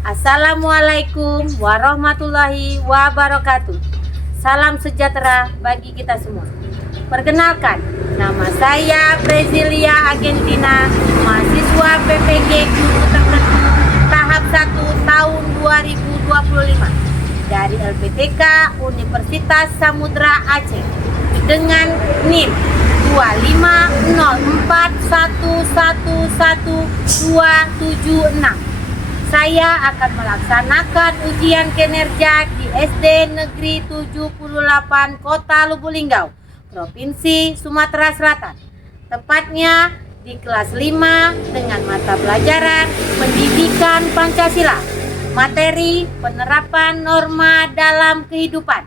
Assalamualaikum warahmatullahi wabarakatuh. Salam sejahtera bagi kita semua. Perkenalkan, nama saya Brezilia Argentina, mahasiswa PPG Guru Tertentu tahap 1 tahun 2025 dari LPTK Universitas Samudra Aceh dengan NIM 254111276. Saya akan melaksanakan ujian kinerja di SD Negeri 78 Kota Lubuk Linggau, Provinsi Sumatera Selatan. Tepatnya di kelas 5 dengan mata pelajaran Pendidikan Pancasila, materi penerapan norma dalam kehidupan.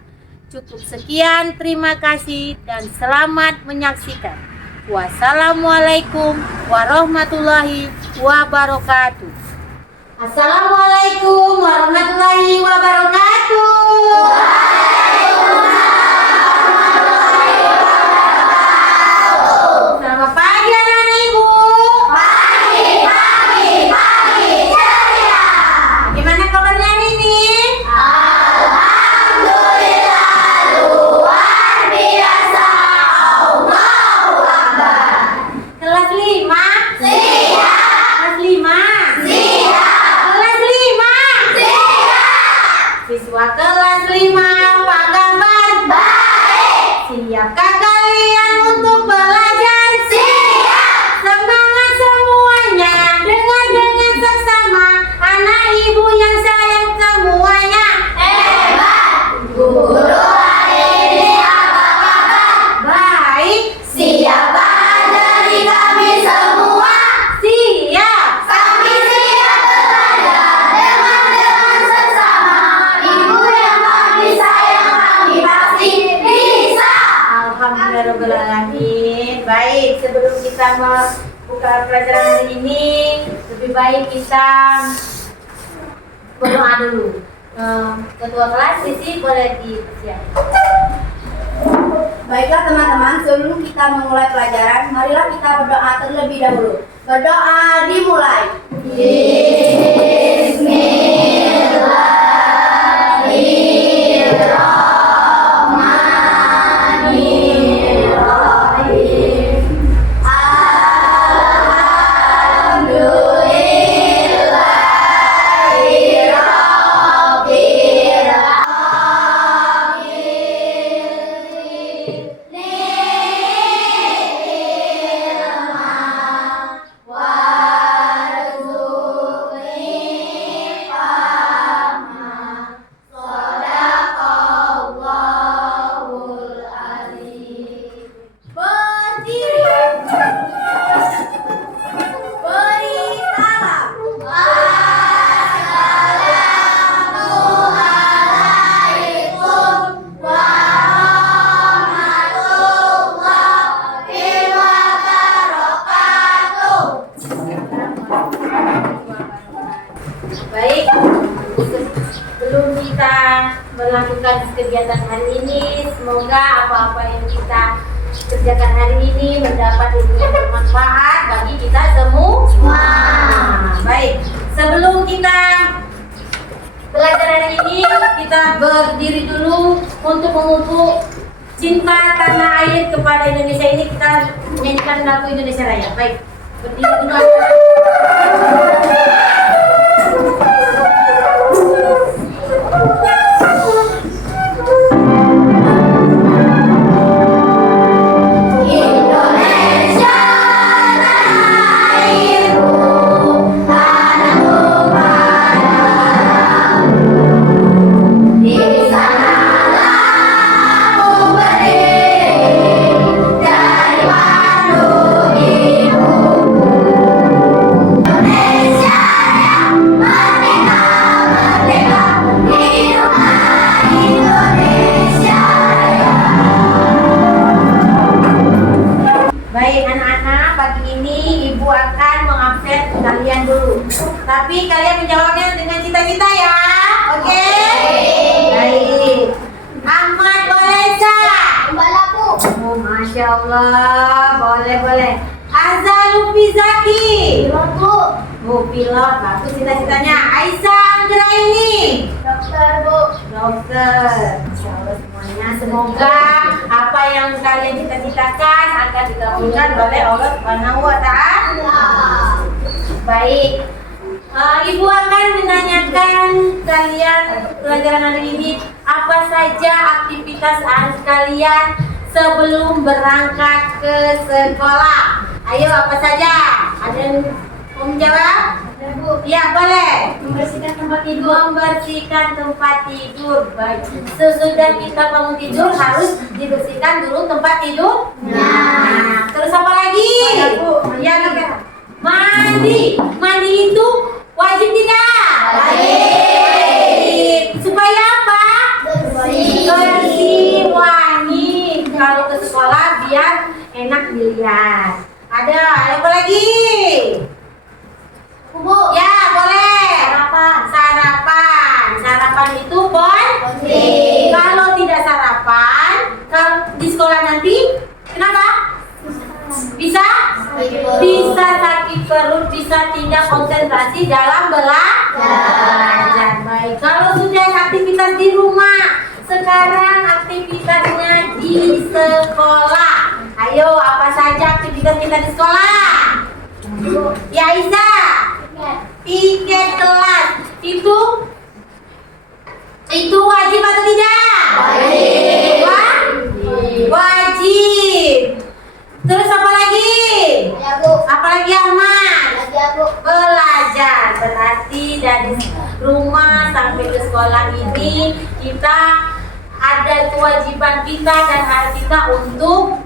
Cukup sekian, terima kasih dan selamat menyaksikan. Wassalamualaikum warahmatullahi wabarakatuh. Assalamualaikum warahmatullahi wabarakatuh. Selamat pagi anak-anak ibu. Pagi ceria. Gimana kabarnya hari ini? Alhamdulillah luar biasa. Allahu Akbar. Kelas 5? Siap. Kelas 5? Siswa kelas 5, apa kabar? Baik. Siapkah kalian untuk belajar? Siap. Semangat semuanya, dengar dengan seksama, anak ibu yang sayang semuanya. Hebat. Guru hari ini apa kabar? Baik. Siapa dari kami semua? Siap. Kami siap belajar dengan seksama. Ibu yang kami sayang, kami pasti bisa. Alhamdulillahirobbilalamin. Baik, sebelum kita membuka pelajaran hari ini, lebih baik kita berdoa dulu. Ketua kelas Sisi boleh dipersiapkan. Baiklah teman-teman, sebelum kita memulai pelajaran, marilah kita berdoa terlebih dahulu. Berdoa dimulai. Bismillahirrahmanirrahim. Alhamdulillahirabbil Baik, sebelum kita melakukan kegiatan hari ini, semoga apa-apa yang kita kerjakan hari ini mendapat ilmu yang bermanfaat bagi kita semua. Baik, sebelum kita belajar hari ini, kita berdiri dulu untuk memupuk cinta tanah air kepada Indonesia ini. Kita menyanyikan lagu Indonesia Raya. Baik, berdiri dulu. Tapi kalian menjawabnya dengan cita-cita ya, oke? Baik. Ahmad Bolesa. Balaku. Oh, Masya Allah, boleh. Azal Lutfi Zaki. Pilotku. Oh, pilot, bagus cita-citanya. Aisyah Oke, insya Allah semuanya. Semoga apa yang kalian cita-citakan akan dikabulkan oleh Allah Subhanahu wa Ta'ala. Baik, Ibu akan menanyakan kalian pelajaran hari ini apa saja aktivitas kalian sebelum berangkat ke sekolah. Ayo, apa saja? Ada yang mau menjawab? Ya, boleh. Membersihkan tempat tidur. Membersihkan tempat tidur. Baik. Sesudah kita bangun tidur harus dibersihkan dulu tempat tidur. Nah, terus apa lagi? Yang mandi. Mandi itu wajib tidak? Wajib. Supaya apa? Bersih, wangi. Kalau ke sekolah biar enak dilihat. Ada apa lagi? Bu. Ya, boleh. Sarapan itu penting. Kalau tidak sarapan, kalau di sekolah nanti kenapa? Bisa sakit perut, bisa tidak konsentrasi dalam belajar. Baik. Kalau sudah aktivitas di rumah, sekarang aktivitasnya di sekolah. Ayo, apa saja aktivitas kita di sekolah? Ya, Isa. Tiket kelas itu wajib atau tidak? Wajib. Terus apa lagi? Apa lagi, Ahmad? Belajar. Berarti dari rumah sampai ke sekolah ini kita ada kewajiban kita dan hak kita untuk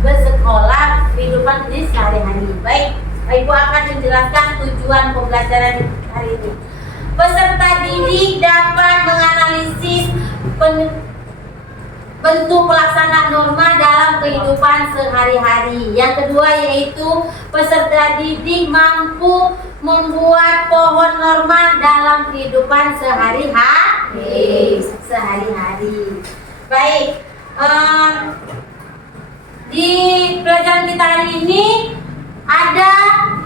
bersekolah kehidupan di sehari-hari. Baik, Ibu akan menjelaskan tujuan pembelajaran hari ini. Peserta didik dapat menganalisis bentuk pelaksanaan norma dalam kehidupan sehari-hari. Yang kedua yaitu peserta didik mampu membuat pohon norma dalam kehidupan sehari-hari. Baik. Di pelajaran kita hari ini ada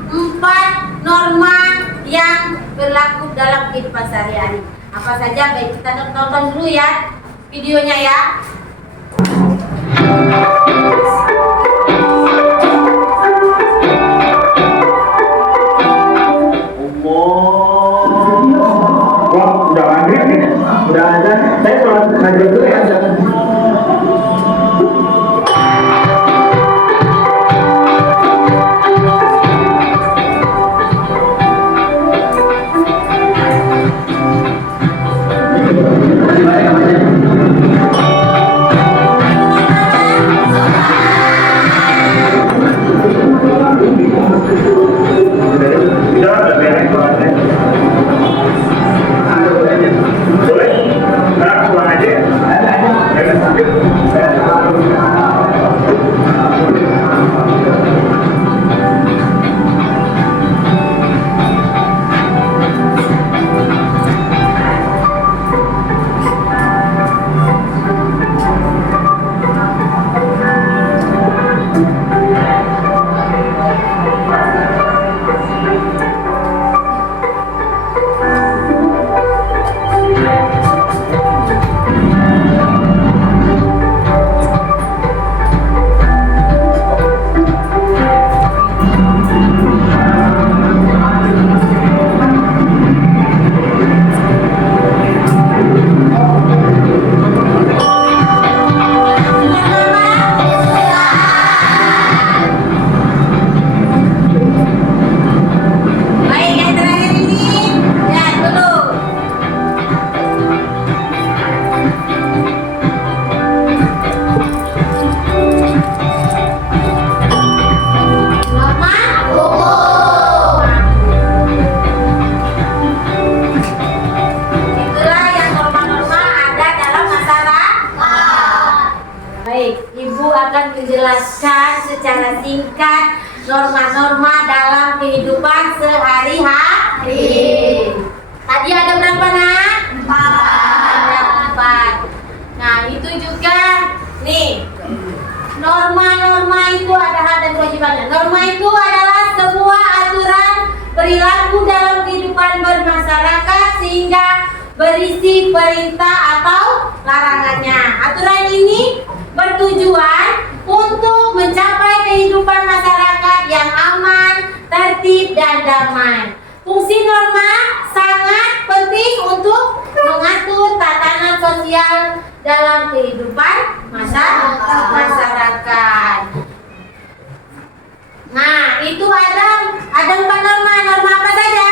4 norma yang berlaku dalam kehidupan sehari-hari. Apa saja? Baik, kita tonton dulu ya videonya ya. Wah, udah maghrib nih, udah azan. Saya sholat maghrib dulu ya. menjelaskan secara singkat norma-norma dalam kehidupan sehari-hari. Tadi ada berapa nak? 4. Ada 4. Nah itu juga nih, norma-norma itu ada hak dan kewajibannya. Norma itu adalah sebuah aturan perilaku dalam kehidupan bermasyarakat hingga berisi perintah atau larangannya. Aturan ini bertujuan untuk mencapai kehidupan masyarakat yang aman, tertib, dan damai. Fungsi norma sangat penting untuk mengatur tatanan sosial dalam kehidupan masyarakat. Nah, itu ada 4 norma. Norma apa saja?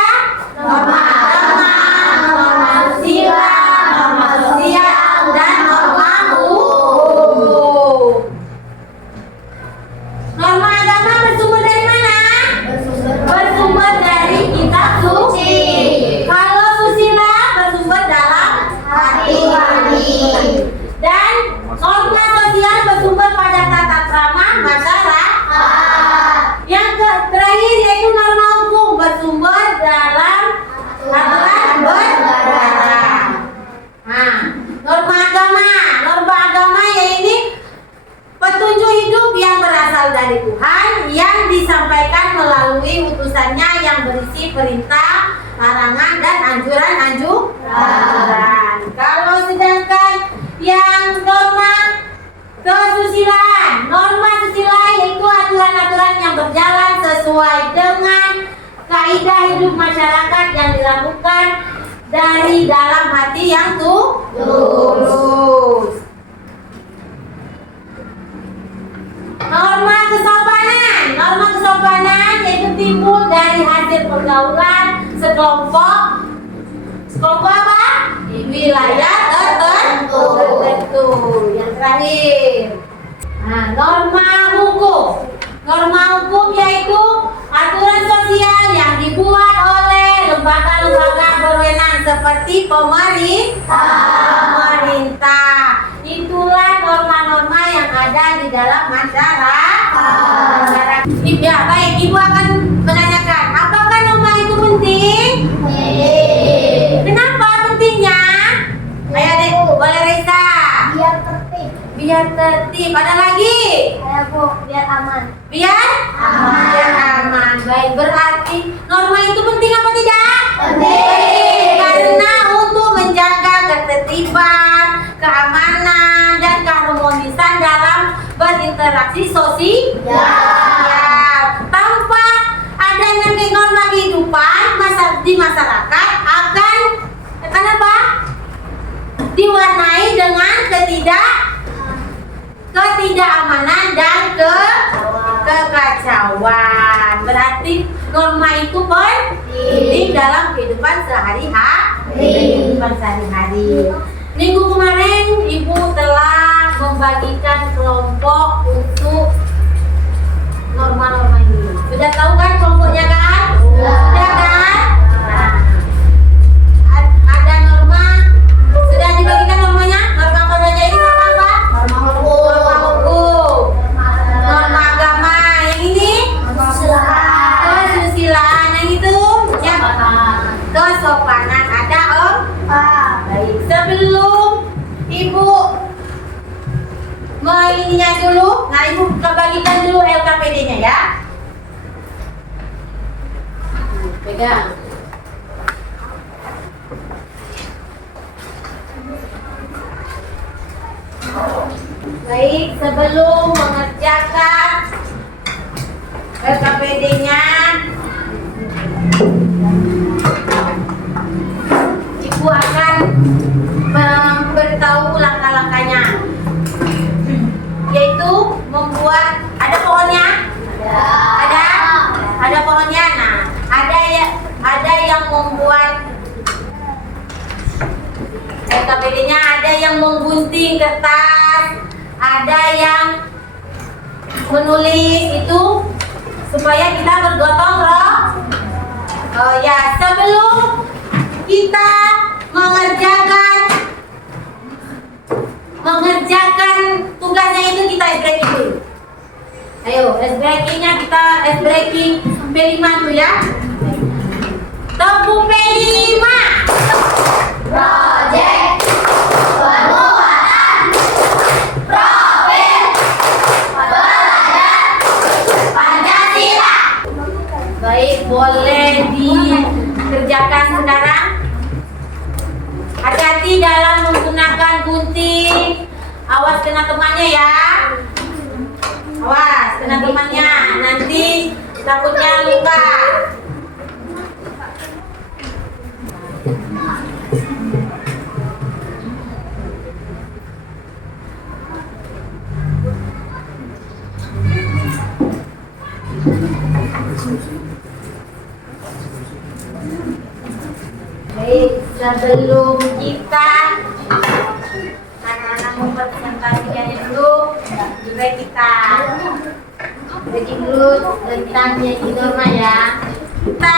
Norma agama, norma susila, norma sosial, dan norma hukum. Norma agama bersumber dari mana? Bersumber dari kitab suci. Kalau susila bersumber dalam hati. Dan norma sosial bersumber pada tata krama masyarakat. Yang terakhir yaitu norma hukum bersumber dalam aturan bernegara. Nah, norma agama yaitu petunjuk hidup yang berasal dari Tuhan yang disampaikan melalui utusannya yang berisi perintah, larangan, dan anjuran. Kalau sedangkan yang norma kesusilaan, norma susila yaitu aturan-aturan yang berjalan sesuai dengan kaidah hidup masyarakat yang dilakukan dari dalam hati yang tulus. Norma kesopanan yaitu timbul dari hasil pergaulan sekelompok apa? Di wilayah tertentu. Yang terakhir, nah, norma hukum yaitu aturan sosial yang dibuat oleh lembaga-lembaga berwenang seperti pemerintah. Itulah norma-norma yang ada di dalam masyarakat. Ya, baik, Ibu akan menanyakan, apakah norma itu penting? Kenapa pentingnya? Ayo deh, boleh Reza. Biar tertib. Ada lagi? Biar aman. Biar aman. Baik, berarti norma itu penting apa tidak? Penting. Karena untuk menjaga ketertiban, keamanan, dan keharmonisan dalam berinteraksi sosial. Tanpa adanya norma kehidupan di masyarakat akan apa? Diwarnai dengan ketidakamanan dan kekacauan. Berarti norma itu penting dalam kehidupan sehari-hari. Minggu kemarin Ibu telah membagikan kelompok untuk norma-norma ini. Sudah tahu kan kelompoknya kan? Sudah kan? Nah, ada norma. Sudah dibagikan normanya? Norma apa saja ini? Norma apa? Norma hukum. Norma agama. Yang ini? Kesusilaan. Yang itu? Ya. Kesopanan. Ada Om? Baik. Sebelum Ibu ininya dulu, nah Ibu bagikan dulu LKPD-nya ya. Pegang. Baik, sebelum mengerjakan LKPD-nya, Ibu akan memberitahu langkah-langkahnya, yaitu membuat, ada pohonnya? Ada pohonnya. Nah, ada yang membuat LKPD-nya, ada yang menggunting kertas, ada yang menulis itu supaya kita bergotong royong. Oh ya, sebelum kita mengerjakan tugasnya itu kita ice breaking dulu. Ayo, ice breakingnya kita ice breaking P5 dulu ya. Tepuk P5. Project penguatan profil belajar Pancasila. Baik, boleh dikerjakan sekarang. Hati-hati dalam menggunakan gunting. Awas kena temannya ya. Awas kena temannya. Nanti takutnya luka. Baik, sebelum kita anak-anak mempresentasikannya dulu, juga kita bagi dulu tentang Nyanyi Norma ya. Kita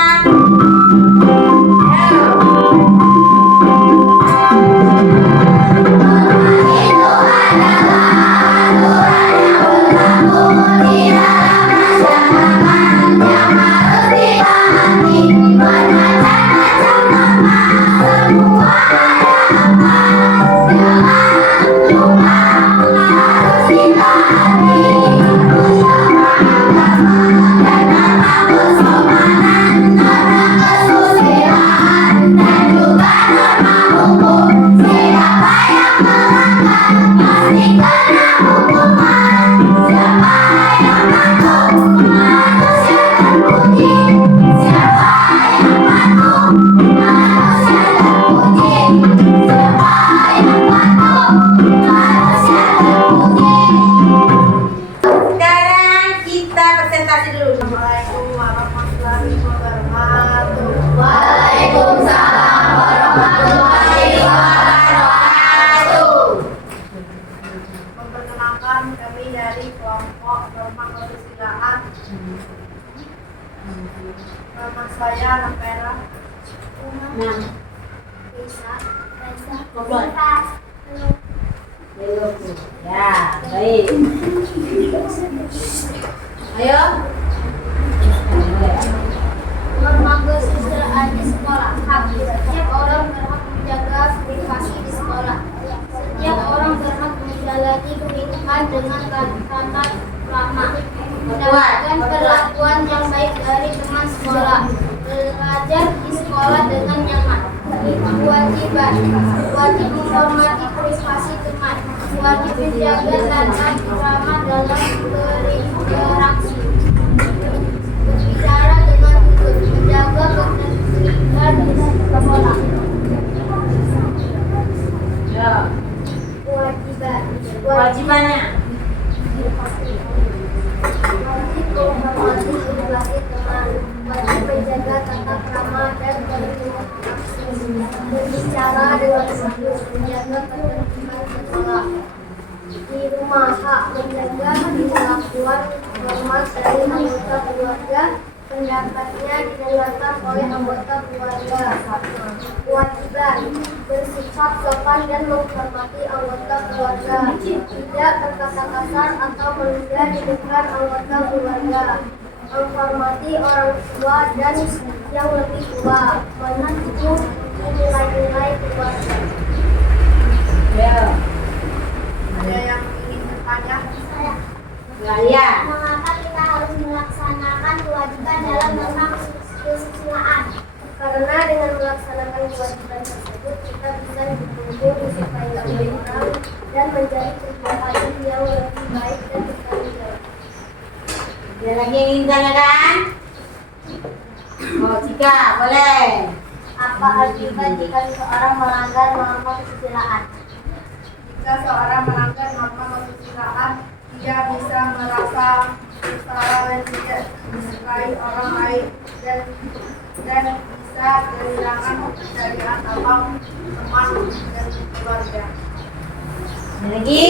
kami dari kelompok Norma Kesusilaan. Nama saya Napera. Ya, baik. Ayo. Norma kesusilaan di sekolah. Setiap orang berhak menjaga privasi di sekolah. Setiap orang berhak menjalani kehidupan dengan tata krama, mendapatkan perlakuan yang baik dari teman sekolah, belajar di sekolah dengan nyaman. Kewajiban, wajib menghormati privasi teman, wajib menjaga tata krama dalam berinteraksi, berbicara dengan tutur, menjaga ketertiban di sekolah. Ya. Kewajibannya. Wajib menghormati privasi teman, wajib menjaga tata krama dan berinteraksi, berbicara dengan tutur, menjaga ketertiban sekolah. Di rumah, hak menjaga perlakuan hormat dari anggota keluarga, pendapatnya didengarkan oleh anggota keluarga. Kewajiban, bersikap sopan dan menghormati anggota keluarga, tidak berkata kasar atau meludah di depan anggota keluarga, menghormati orang tua dan yang lebih tua, menunjukkan nilai-nilai keluarga. Ya. Ada yang ingin bertanya? Ya. Mengapa kita harus melaksanakan kewajiban dalam norma kesusilaan? Karena dengan melaksanakan kewajiban tersebut kita bisa berkumpul supaya lebih orang dan menjadi pribadi yang lebih baik dan bertanggung jawab. Ada lagi yang ingin tanyakan? Oh, Cika, boleh. Apa akibat jika seseorang melanggar norma kesusilaan? Jika seorang melanggar norma kesusilaan, dia bisa merasa bersalah dan tidak disukai orang lain dan bisa kehilangan kepercayaan atau teman dan keluarga. Ada lagi?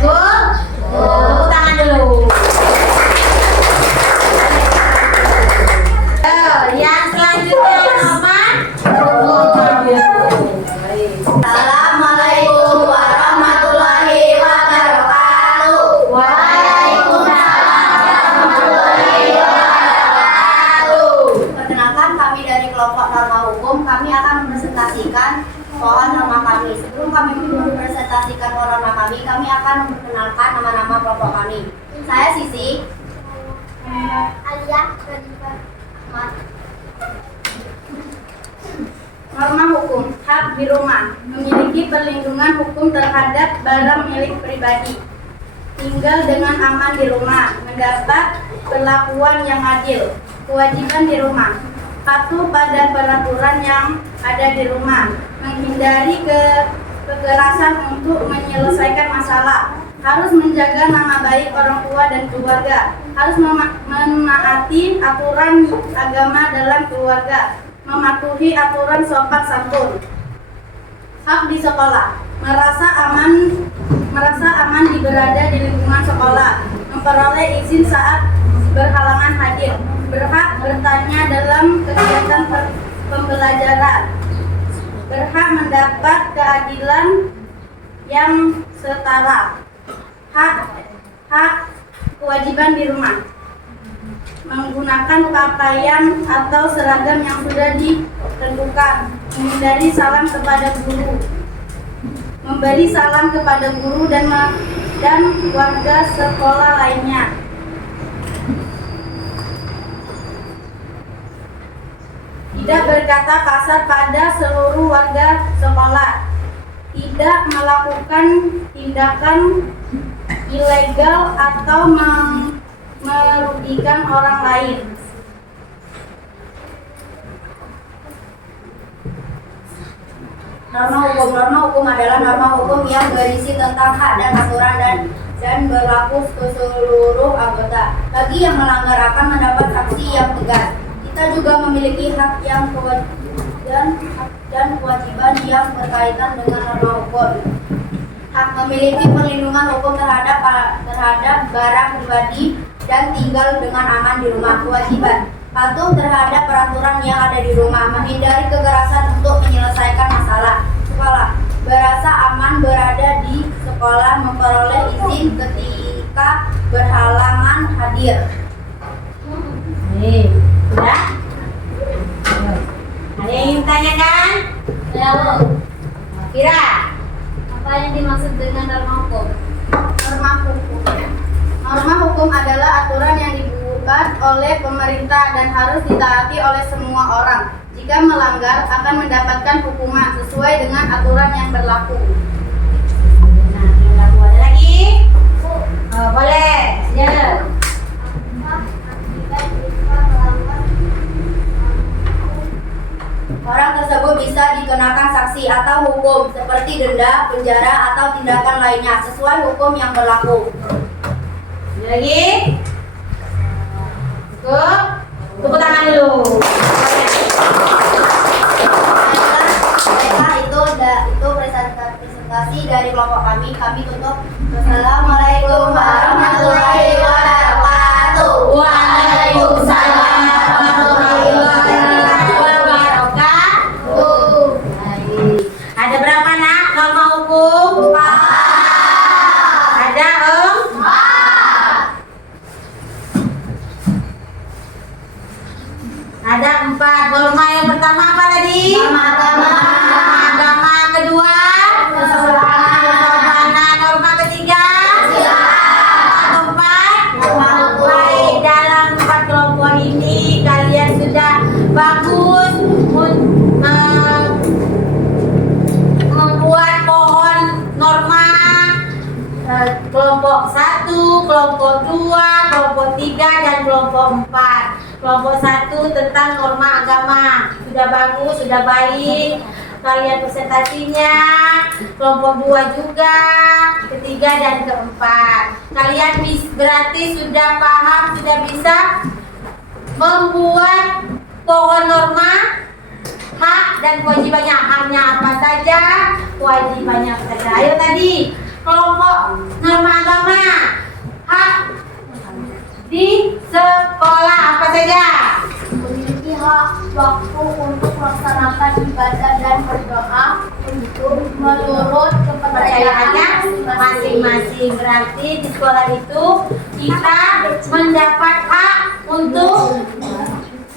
Cukup? Tepuk tangan dulu. Yang selanjutnya Norma. Assalamualaikum warahmatullahi wabarakatuh. Waalaikumsalam warahmatullahi wabarakatuh. Perkenalkan, kami dari kelompok Norma Hukum. Kami akan mempresentasikan soal norma kami. Sebelum kami mempresentasikan norma kami akan memperkenalkan nama-nama kelompok kami. Saya Sisi. Aliyah Khadifah Ahmad. Norma hukum, hak hak di rumah, memiliki perlindungan hukum terhadap barang milik pribadi, tinggal dengan aman di rumah, mendapat perlakuan yang adil. Kewajiban di rumah, patuh pada peraturan yang ada di rumah, menghindari kekerasan untuk menyelesaikan masalah, harus menjaga nama baik orang tua dan keluarga, harus menaati aturan agama dalam keluarga, mematuhi aturan sopan santun. Hak di sekolah, merasa aman berada di lingkungan sekolah, memperoleh izin saat berhalangan hadir, berhak bertanya dalam kegiatan pembelajaran, berhak mendapat keadilan yang setara. Hak kewajiban di rumah, menggunakan pakaian atau seragam yang sudah ditentukan, menghindari salam kepada guru, memberi salam kepada guru dan warga sekolah lainnya. Tidak berkata kasar pada seluruh warga sekolah, tidak melakukan tindakan ilegal atau merugikan orang lain. Norma hukum adalah norma hukum yang berisi tentang hak dan aturan dan berlaku ke seluruh anggota. Bagi yang melanggar akan mendapat sanksi yang tegas. Kita juga memiliki hak dan kewajiban yang berkaitan dengan norma hukum. Hak memiliki perlindungan hukum terhadap barang pribadi dan tinggal dengan aman di rumah. Kewajiban patuh terhadap peraturan yang ada di rumah, menghindari kekerasan untuk menyelesaikan masalah. Sekolah berasa aman berada di sekolah, memperoleh izin ketika berhalangan hadir. Sudah? Ada yang ingin tanyakan? Kira apa yang dimaksud dengan norma hukum? Norma hukum adalah aturan yang dibuat oleh pemerintah dan harus ditaati oleh semua orang. Jika melanggar akan mendapatkan hukuman sesuai dengan aturan yang berlaku. Nah, yang berlaku ada lagi? Boleh. Ya. Orang tersebut bisa dikenakan sanksi atau hukum seperti denda, penjara, atau tindakan lainnya sesuai hukum yang berlaku. Ada lagi? Cukup? Tepuk tangan dulu. Baiklah, itu presentasi dari kelompok kami. Kami tutup. Wassalamualaikum warahmatullahi wabarakatuh. Waalaikumsalam warahmatullahi wabarakatuh. Ada berapa nak norma hukum? 4. Ada Om? 4. Ada 4. Norma yang pertama apa tadi? Agama. Kedua? Kesopanan. Norma ketiga? Keempat? Baik, dalam 4 kelompok ini kalian sudah bagus membuat pohon norma kelompok 1, kelompok 2, kelompok 3, dan kelompok 4. Kelompok 1 tentang norma agama. Sudah bagus, sudah baik kalian presentasinya. Kelompok 2 juga, ketiga dan keempat. Kalian berarti sudah paham, sudah bisa membuat pohon norma, hak dan kewajibannya. Haknya apa saja, kewajibannya apa saja. Ayo tadi, kelompok norma agama. Hak di sekolah apa saja? Memiliki hak waktu untuk melaksanakan ibadah dan berdoa untuk menurut Kepercayaannya masing-masing. Berarti di sekolah itu kita mendapat hak untuk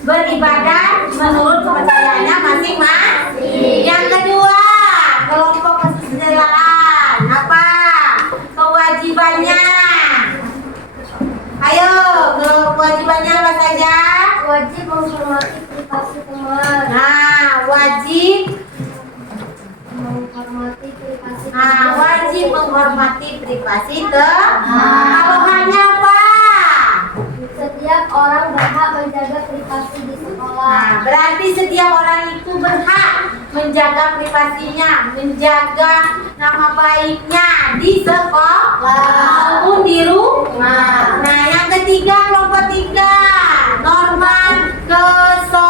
beribadah menurut kepercayaannya masing-masing. Yang kedua, kelompok kesusilaan. Apa kewajibannya? Ayo, kewajibannya apa saja? wajib menghormati privasi teman. Nah, wajib Nah, wajib menghormati privasi kalau hanya apa? Setiap orang berhak menjaga privasi di sekolah. Nah, berarti setiap orang itu berhak menjaga privasinya, menjaga nama baiknya di sekolah maupun di rumah. Nah, yang ketiga, kelompok 3, norma kesopanan.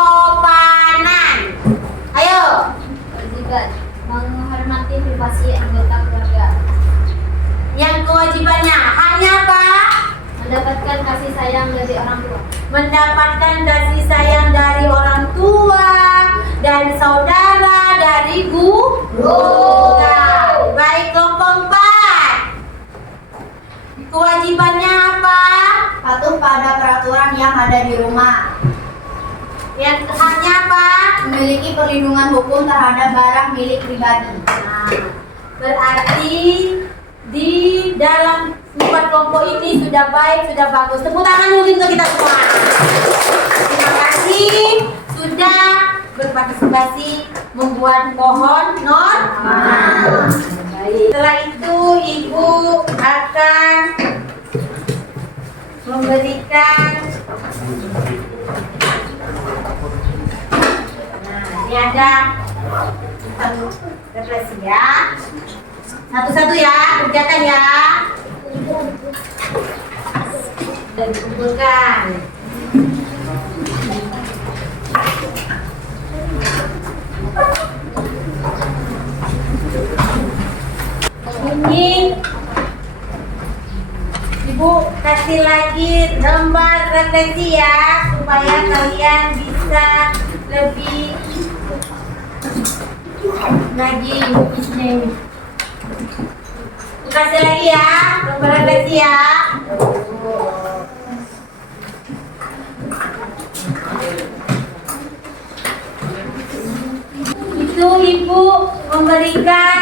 Ayo. Kewajiban menghormati privasi anggota keluarga. Yang kewajibannya hanya apa? Mendapatkan kasih sayang dari orang tua. Mendapatkan kasih sayang dari orang tua, dari saudara, dari guru. Nah, baik, kelompok 4. Kewajibannya apa? Patuh pada peraturan yang ada di rumah. Yang hanya apa? Memiliki perlindungan hukum terhadap barang milik pribadi. Nah, berarti di dalam 4 kelompok ini sudah baik, sudah bagus. Tepuk tangan dulu untuk kita semua. Terima kasih sudah berpartisipasi membuat pohon norma. Baik. Setelah itu Ibu akan memberikan. Nah, ini ada refleksi ya. Satu-satu ya, kerjakan ya. Dan dikumpulkan. Ini Ibu kasih lagi lembar refleksi ya, supaya kalian bisa lebih lagi lukisnya ini. Kasih lagi ya, lembar refleksi ya. Itu Ibu memberikan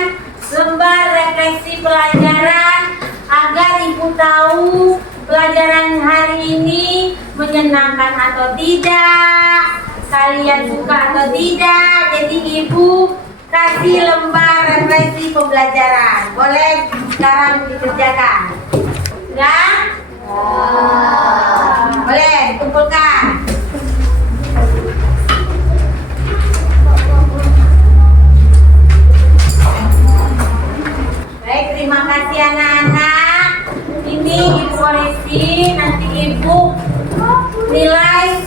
lembar refleksi pelajaran agar Ibu tahu pelajaran hari ini menyenangkan atau tidak, kalian suka atau tidak. Jadi Ibu kasih lembar refleksi pembelajaran. Boleh sekarang dikerjakan. Sudah? Boleh dikumpulkan. Baik, terima kasih anak-anak. Ini Ibu koreksi, nanti Ibu nilai.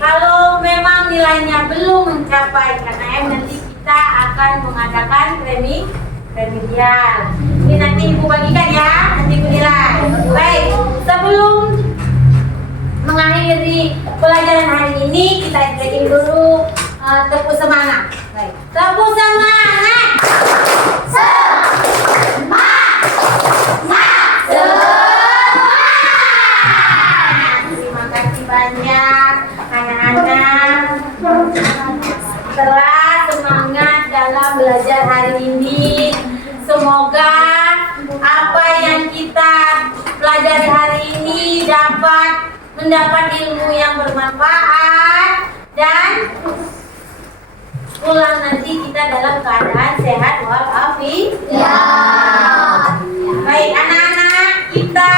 Kalau memang nilainya belum mencapai KKM, nanti kita akan mengadakan remedial. Ini nanti Ibu bagikan ya, nanti Ibu nilai. Baik, sebelum mengakhiri pelajaran hari ini, kita bikin dulu tepuk semangat. Baik, tepuk semangat. Terima kasih banyak anak-anak. Setelah semangat dalam belajar hari ini, semoga apa yang kita pelajari hari ini dapat mendapat ilmu yang bermanfaat dan pulang nanti kita dalam keadaan sehat walafiat. Baik anak-anak, kita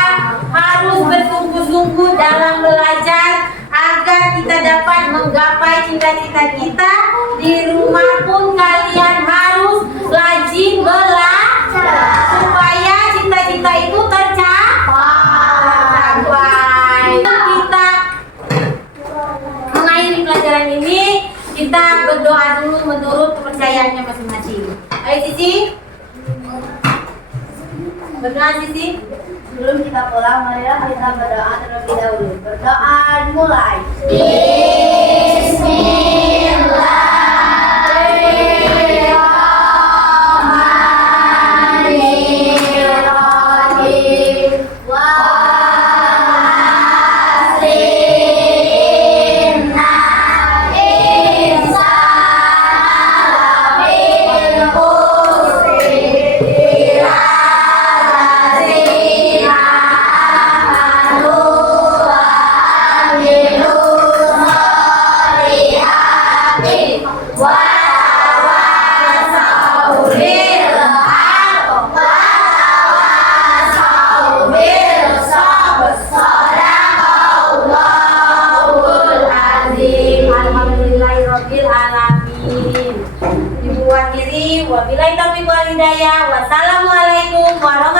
harus bersungguh-sungguh dalam belajar agar kita dapat menggapai cita-cita kita. Di rumah pun kalian harus rajin belajar supaya cita-cita itu tercapai. Kita mengakhiri pelajaran ini, kita berdoa dulu menurut kepercayaannya masing-masing. Ayo Cici, berdoa Cici. Sebelum kita pulang, marilah kita berdoa terlebih dahulu. Berdoa mulai. rabbil alamin. Ibu akhiri wabillahi taufiq wal hidayah. Wassalamualaikum warahmatullahi